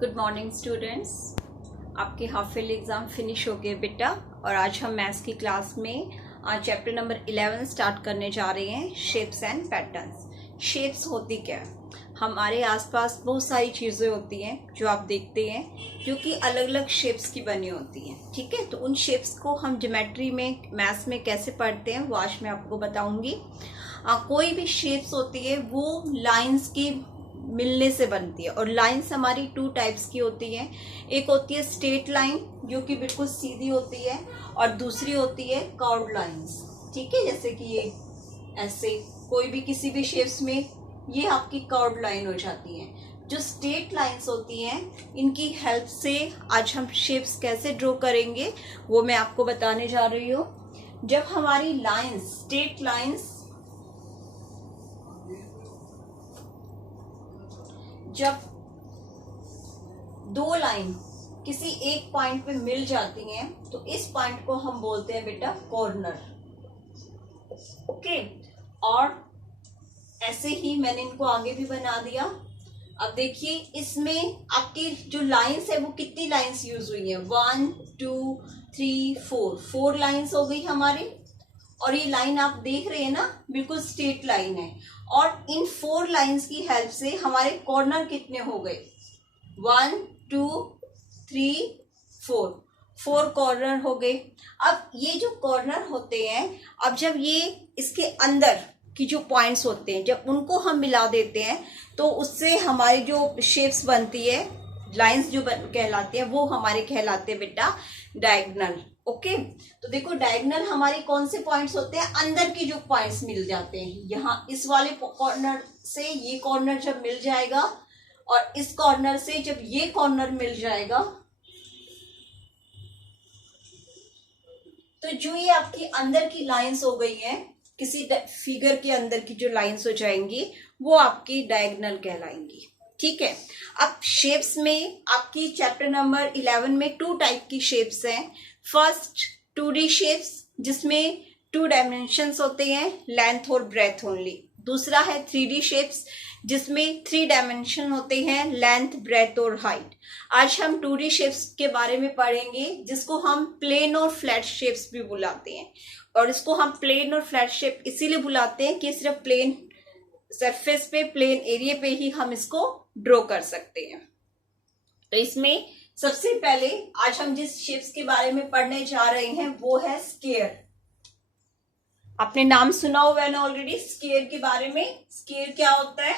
Good morning students. आपके half yearly exam finish हो गए बेटा, और आज हम मैथ्स की क्लास में चैप्टर नंबर 11 स्टार्ट करने जा रहे हैं, शेप्स एंड पैटर्न्स। शेप्स होती क्या है? हमारे आसपास बहुत सारी चीज़ें होती हैं जो आप देखते हैं, जो कि अलग अलग शेप्स की बनी होती हैं। ठीक है, तो उन शेप्स को हम ज्योमेट्री में, मैथ्स में कैसे पढ़ते हैं वो आज मैं आपको बताऊंगी। कोई भी शेप्स होती है वो लाइंस की मिलने से बनती है, और लाइंस हमारी टू टाइप्स की होती हैं। एक होती है स्ट्रेट लाइन जो कि बिल्कुल सीधी होती है, और दूसरी होती है कर्व्ड लाइंस। ठीक है, जैसे कि ये ऐसे कोई भी किसी भी शेप्स में ये आपकी कर्व्ड लाइन हो जाती है। जो स्ट्रेट लाइंस होती हैं, इनकी हेल्प से आज हम शेप्स कैसे ड्रॉ करेंगे वो मैं आपको बताने जा रही हूँ। जब हमारी लाइंस, स्ट्रेट लाइंस जब दो लाइन किसी एक पॉइंट पे मिल जाती हैं तो इस पॉइंट को हम बोलते हैं बेटा कॉर्नर। ओके, और ऐसे ही मैंने इनको आगे भी बना दिया। अब देखिए, इसमें आपकी जो लाइंस है वो कितनी लाइंस यूज हुई है? 1 2 3 4 लाइंस हो गई हमारी। और ये लाइन आप देख रहे हैं ना, बिल्कुल स्ट्रेट लाइन है। और इन 4 लाइंस की हेल्प से हमारे कॉर्नर कितने हो गए? 1 2 3 4 कॉर्नर हो गए। अब ये जो कॉर्नर होते हैं, अब जब ये इसके अंदर की जो पॉइंट्स होते हैं, जब उनको हम मिला देते हैं तो उससे हमारी जो शेप्स बनती है, लाइंस जो कहलाती है, वो हमारे कहलाते हैं बेटा डायगोनल। ओके, तो देखो डायगोनल हमारे कौन से पॉइंट्स होते हैं? अंदर के जो पॉइंट्स मिल जाते हैं। यहाँ इस वाले कॉर्नर से ये कॉर्नर जब मिल जाएगा, और इस कॉर्नर से जब ये कॉर्नर मिल जाएगा, तो जो ये आपकी अंदर की लाइंस हो गई हैं, किसी फिगर के अंदर की जो लाइंस हो जाएंगी वो आपकी डायगोनल कहलाएंगी। ठीक है, अब शेप्स में आपकी चैप्टर नंबर 11 में 2 टाइप की शेप्स हैं। फर्स्ट 2D शेप्स, जिसमें 2 डायमेंशंस होते हैं, लेंथ और ब्रेथ ओनली। दूसरा है 3D शेप्स, जिसमें 3 डायमेंशन होते हैं, लेंथ, ब्रेथ और हाइट। आज हम 2D शेप्स के बारे में पढ़ेंगे, जिसको हम प्लेन और फ्लैट शेप्स भी बुलाते हैं। और इसको हम प्लेन और फ्लैट शेप इसीलिए बुलाते हैं कि सिर्फ प्लेन सरफेस पे, प्लेन एरिया पे ही हम इसको ड्रॉ कर सकते हैं। तो इसमें सबसे पहले आज हम जिस शेप्स के बारे में पढ़ने जा रहे हैं वो है स्क्वायर। आपने नाम सुना हुआ है ना ऑलरेडी स्क्वायर के बारे में। स्क्वायर क्या होता है?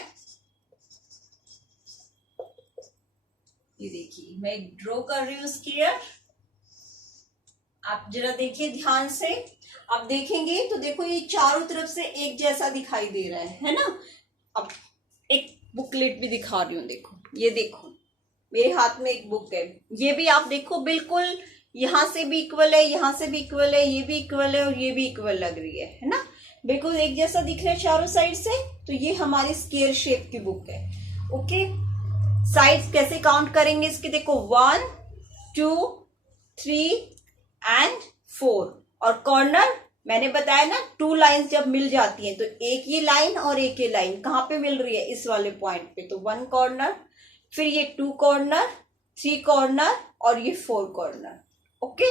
ये देखिए, मैं ड्रॉ कर रही हूं स्क्वायर। आप जरा देखिए ध्यान से। आप देखेंगे तो देखो ये चारों तरफ से एक जैसा दिखाई दे रहा है ना। अब एक बुकलेट भी दिखा रही हूं, देखो, ये देखो मेरे हाथ में एक बुक है, ये भी आप देखो बिल्कुल यहां से भी इक्वल है, यहां से भी इक्वल है, ये भी इक्वल है और ये भी इक्वल लग रही है ना। बिल्कुल एक जैसा दिख रहा है चारों साइड से। तो ये हमारी स्क्वायर शेप की बुक है। ओके, साइड्स कैसे काउंट करेंगे इसके? देखो 1 2 3 एंड 4। और कॉर्नर मैंने बताया ना, 2 लाइंस जब मिल जाती हैं तो एक ये लाइन और एक ये लाइन कहां पे मिल रही है? इस वाले पॉइंट पे। तो 1 कॉर्नर, फिर ये 2 कॉर्नर, 3 कॉर्नर और ये 4 कॉर्नर। ओके,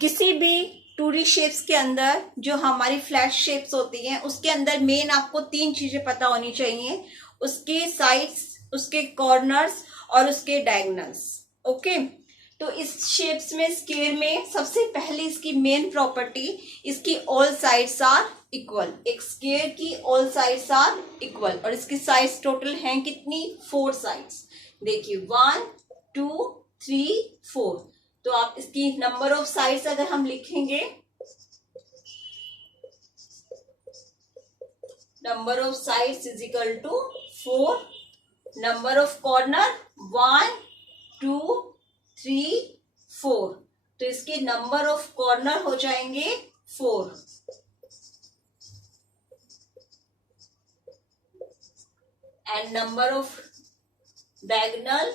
किसी भी 2D शेप्स के अंदर जो हमारी फ्लैट शेप्स होती हैं, उसके अंदर मेन आपको 3 चीजें पता होनी चाहिए: उसके साइड्स, उसके कॉर्नर्स और उसके डायगोनल्स। ओके, तो इस शेप्स में, स्क्वायर में, सबसे पहले इसकी मेन प्रॉपर्टी, इसकी ऑल साइड्स आर इक्वल। एक स्क्वायर की ऑल साइड्स आर इक्वल, और इसकी साइड्स टोटल हैं कितनी? 4 साइड्स। देखिए 1 2 3 4। तो आप इसकी नंबर ऑफ साइड्स अगर हम लिखेंगे, number of sides is equal to 4, number of corner 1 2 3 4। तो इसके नंबर ऑफ कॉर्नर हो जाएंगे 4, एंड नंबर ऑफ डायगोनल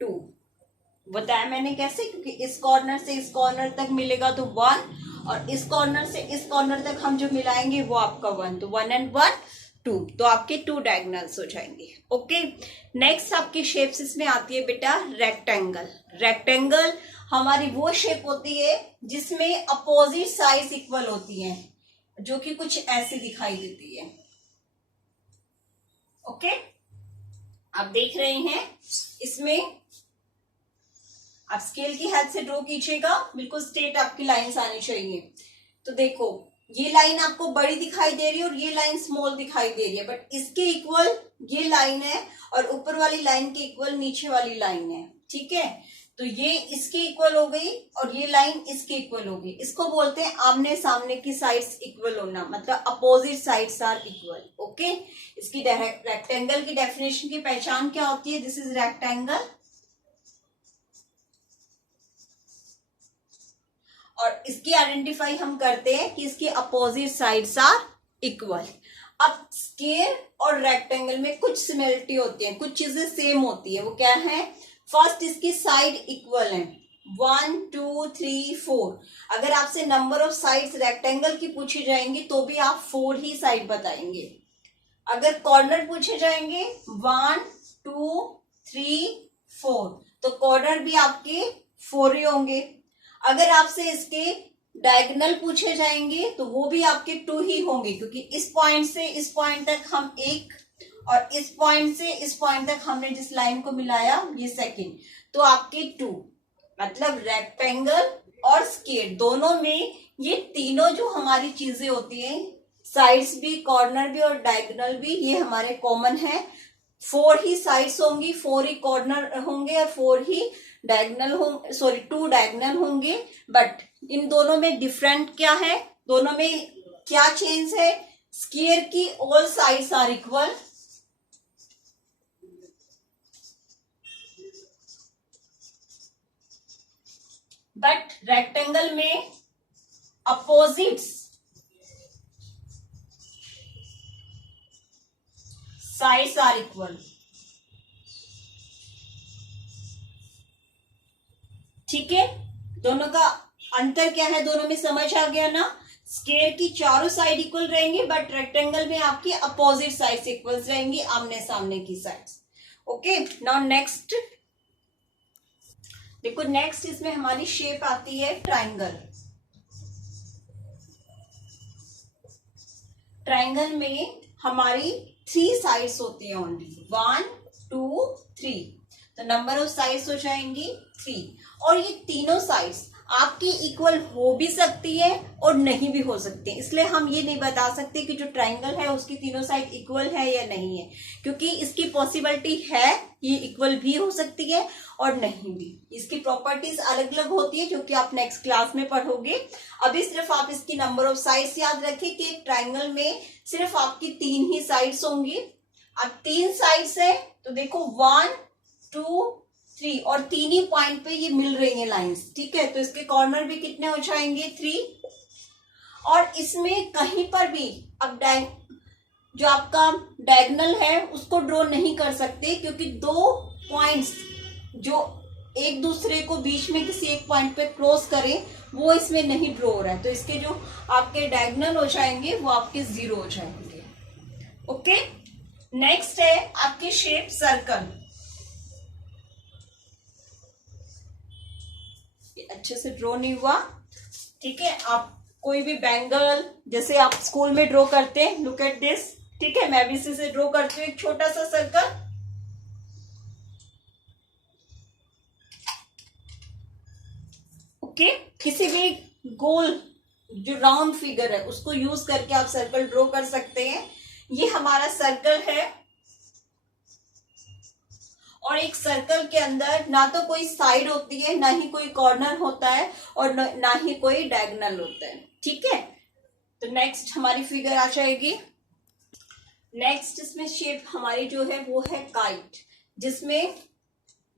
2। बताया मैंने कैसे, क्योंकि इस कॉर्नर से इस कॉर्नर तक मिलेगा तो 1, और इस कॉर्नर से इस कॉर्नर तक हम जो मिलाएंगे वो आपका 1, तो 1 and 1 2, तो आपके 2 डायगोनल्स हो जाएंगे। ओके, नेक्स्ट आपकी शेप्स इसमें आती है बेटा रेक्टेंगल। रेक्टेंगल हमारी वो शेप होती है जिसमें अपोजिट साइड्स इक्वल होती हैं, जो कि कुछ ऐसी दिखाई देती है। ओके, आप देख रहे हैं इसमें, आप स्केल की हेल्प से ड्रॉ कीजिएगा, बिल्कुल स्ट्रेट आपकी लाइंस आनी चाहिए। तो देखो ये लाइन आपको बड़ी दिखाई दे रही है और ये लाइन स्मॉल दिखाई दे रही है, बट इसके इक्वल ये लाइन है और ऊपर वाली लाइन के इक्वल नीचे वाली लाइन है। ठीक है, तो ये इसके इक्वल हो गई और ये लाइन इसके इक्वल हो गई। इसको बोलते हैं आमने सामने की साइड्स इक्वल होना, मतलब opposite sides are equal. Okay, इसकी रेक्टेंगल की डेफिनेशन की पहचान क्या होती है? दिस इज रेक्टेंगल, और इसकी आइडेंटिफाई हम करते हैं कि इसकी अपोजिट साइड्स आर इक्वल। अब स्क्वायर और रेक्टेंगल में कुछ सिमिलरिटी होती है, कुछ चीजें सेम होती है। वो क्या है? फर्स्ट, इसकी साइड इक्वल है, 1 2 3 4। अगर आपसे नंबर ऑफ साइड्स रेक्टेंगल की पूछी जाएंगी तो भी आप 4 ही साइड बताएंगे। अगर कॉर्नर पूछे जाएंगे 1 2 3 4, तो कॉर्नर भी आपके 4 ही होंगे। अगर आपसे इसके डायगोनल पूछे जाएंगे तो वो भी आपके 2 ही होंगे, क्योंकि इस पॉइंट से इस पॉइंट तक हम 1 और इस पॉइंट से इस पॉइंट तक हमने जिस लाइन को मिलाया ये सेकंड, तो आपके 2। मतलब रेक्टेंगल और स्क्वायर दोनों में ये तीनों जो हमारी चीजें होती हैं, साइड्स भी, कॉर्नर भी और डायगोनल भी, ये हमारे कॉमन है। 4 ही साइड्स होंगी, 4 ही कॉर्नर होंगे और 4 ही डायगोनल होंगे, सॉरी 2 डायगोनल होंगे। बट इन दोनों में डिफरेंट क्या है? दोनों में क्या चेंज है? स्क्वायर की all sides are equal, but rectangle में अपोजिट्स साइड्स आर इक्वल। ठीक है, दोनों का अंतर क्या है? दोनों में समझ आ गया ना? स्क्वायर की चारों साइड इक्वल रहेंगी, बट रेक्टेंगल में आपकी अपोजिट साइड्स इक्वल रहेंगी, आमने सामने की साइड्स। ओके, नाउ नेक्स्ट देखो, नेक्स्ट इसमें हमारी शेप आती है ट्राइंगल। ट्राइंगल में हमारी 3 साइड्स होती है ओनली, 1 2 3, तो नंबर ऑफ साइड्स हो जाएंगी 3। और ये तीनों साइड्स आपकी इक्वल हो भी सकती है और नहीं भी हो सकती है, इसलिए हम ये नहीं बता सकते कि जो ट्राइंगल है उसकी तीनों साइड इक्वल है या नहीं है, क्योंकि इसकी पॉसिबिलिटी है ये इक्वल भी हो सकती है और नहीं भी। इसकी प्रॉपर्टीज अलग अलग होती है जो कि आप नेक्स्ट क्लास में पढ़ोगे। अभी सिर्फ आप इसकी नंबर ऑफ साइड्स याद रखें कि एक ट्राइंगल में सिर्फ आपकी 3 ही साइड्स होंगी। अब 3 साइड्स है तो देखो 1 2 3, और 3 ही पॉइंट पे ये मिल रही है लाइंस। ठीक है, तो इसके कॉर्नर भी कितने हो जाएंगे? 3। और इसमें कहीं पर भी अब जो आपका डायगोनल है उसको ड्रॉ नहीं कर सकते, क्योंकि 2 पॉइंट्स जो एक दूसरे को बीच में किसी एक पॉइंट पे क्रॉस करें वो इसमें नहीं ड्रॉ हो रहा है, तो इसके जो आपके डायगोनल हो जाएंगे वो आपके 0 हो जाएंगे। ओके, नेक्स्ट है आपकी शेप सर्कल। अच्छे से ड्रॉ नहीं हुआ। ठीक है, आप कोई भी बैंगल जैसे आप स्कूल में ड्रॉ करते हैं, लुक एट दिस। ठीक है, मैं भी इसी से ड्रॉ करती हूँ एक छोटा सा सर्कल। ओके, किसी भी गोल जो राउंड फिगर है उसको यूज करके आप सर्कल ड्रॉ कर सकते हैं। ये हमारा सर्कल है, और एक सर्कल के अंदर ना तो कोई साइड होती है, ना ही कोई कॉर्नर होता है, और ना ही कोई डायगोनल होता है। ठीक है, तो नेक्स्ट हमारी फिगर आ जाएगी। नेक्स्ट इसमें शेप हमारी जो है वो है काइट, जिसमें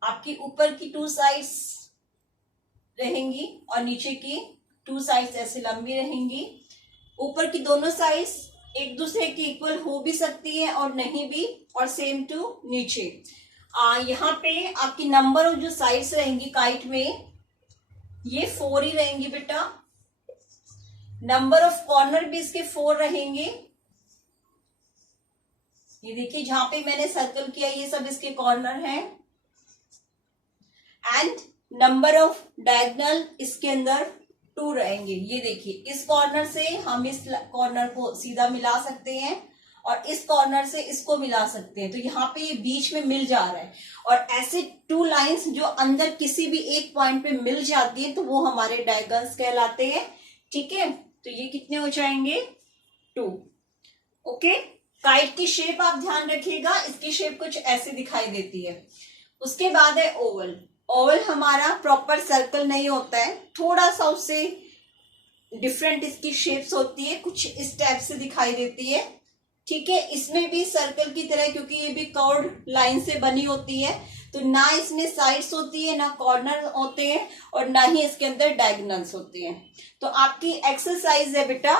आपकी ऊपर की 2 साइड्स रहेंगी और नीचे की 2 साइड्स ऐसे लंबी रहेंगी। ऊपर की दोनों साइड्स एक दूसरे की इक्वल हो भी सकती है और नहीं भी, और सेम टू नीचे। यहाँ पे आपकी नंबर ऑफ जो साइड्स रहेंगी काइट में ये 4 ही रहेंगी बेटा। नंबर ऑफ कॉर्नर भी इसके 4 रहेंगे। ये देखिए जहां पे मैंने सर्कल किया ये सब इसके कॉर्नर हैं। एंड नंबर ऑफ डायगोनल इसके अंदर 2 रहेंगे। ये देखिए इस कॉर्नर से हम इस कॉर्नर को सीधा मिला सकते हैं और इस कॉर्नर से इसको मिला सकते हैं। तो यहाँ पे ये बीच में मिल जा रहा है। और ऐसे 2 लाइंस जो अंदर किसी भी एक पॉइंट पे मिल जाती है तो वो हमारे डायगोनल्स कहलाते हैं। ठीक है, तो ये कितने हो जाएंगे 2। ओके, काइट की शेप आप ध्यान रखिएगा, इसकी शेप कुछ ऐसे दिखाई देती है। उसके बाद है ओवल। ओवल हमारा प्रॉपर सर्कल नहीं होता है, थोड़ा सा उससे डिफरेंट इसकी शेप्स होती है, कुछ इस टाइप से दिखाई देती है। ठीक है, इसमें भी सर्कल की तरह, क्योंकि ये भी कर्व्ड लाइन से बनी होती है, तो ना इसमें साइड्स होती है, ना कॉर्नर होते हैं और ना ही इसके अंदर डायगोनल्स होते हैं। तो आपकी एक्सरसाइज है बेटा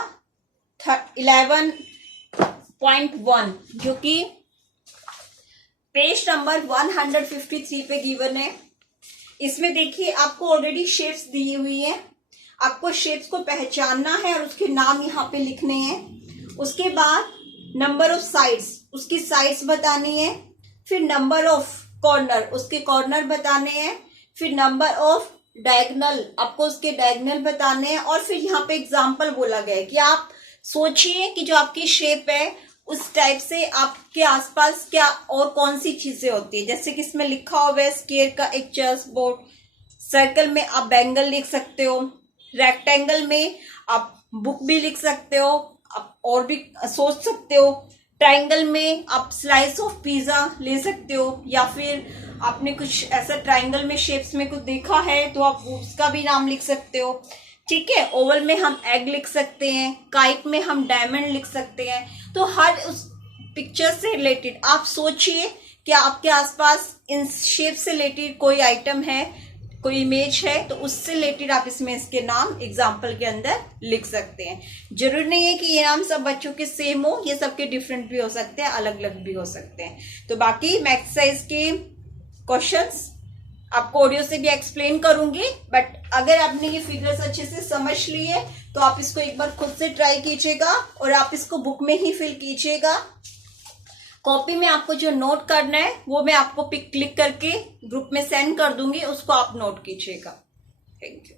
11.1 जो कि पेज नंबर 153 पे गिवन है। इसमें देखिए आपको ऑलरेडी शेप्स दी हुई है, आपको शेप्स को पहचानना है और उसके नाम यहाँ पे लिखने हैं। उसके बाद नंबर ऑफ साइड्स, उसकी साइड्स बतानी है। फिर नंबर ऑफ कॉर्नर, उसके कॉर्नर बताने हैं। फिर नंबर ऑफ डायगोनल, आपको उसके डायगोनल बताने हैं। और फिर यहाँ पे एग्जांपल बोला गया है कि आप सोचिए कि जो आपकी शेप है उस टाइप से आपके आसपास क्या और कौन सी चीजें होती है। जैसे कि इसमें लिखा हुआ है स्क्वायर का एक चेस बोर्ड, सर्कल में आप बैंगल लिख सकते हो, रेक्टेंगल में आप बुक भी लिख सकते हो, आप और भी सोच सकते हो। ट्रायंगल में आप स्लाइस ऑफ पिज्जा ले सकते हो, या फिर आपने कुछ ऐसा ट्रायंगल में शेप्स में कुछ देखा है तो आप उसका भी नाम लिख सकते हो। ठीक है, ओवल में हम एग लिख सकते हैं, काइट में हम डायमंड लिख सकते हैं। तो हर उस पिक्चर से रिलेटेड आप सोचिए कि आपके आसपास इन शेप से रिलेटेड कोई आइटम है, कोई इमेज है, तो उससे रिलेटेड आप इसमें इसके नाम एग्जाम्पल के अंदर लिख सकते हैं। जरूरी नहीं है कि ये नाम सब बच्चों के सेम हो, ये सबके डिफरेंट भी हो सकते हैं, अलग अलग भी हो सकते हैं। तो बाकी मैं एक्सरसाइज के क्वेश्चंस आपको ऑडियो से भी एक्सप्लेन करूंगी, बट अगर आपने ये फिगर्स अच्छे से समझ लिए तो आप इसको एक बार खुद से ट्राई कीजिएगा और आप इसको बुक में ही फिल कीजिएगा। कॉपी में आपको जो नोट करना है वो मैं आपको पिक क्लिक करके ग्रुप में सेंड कर दूंगी, उसको आप नोट कीजिएगा। Thank you.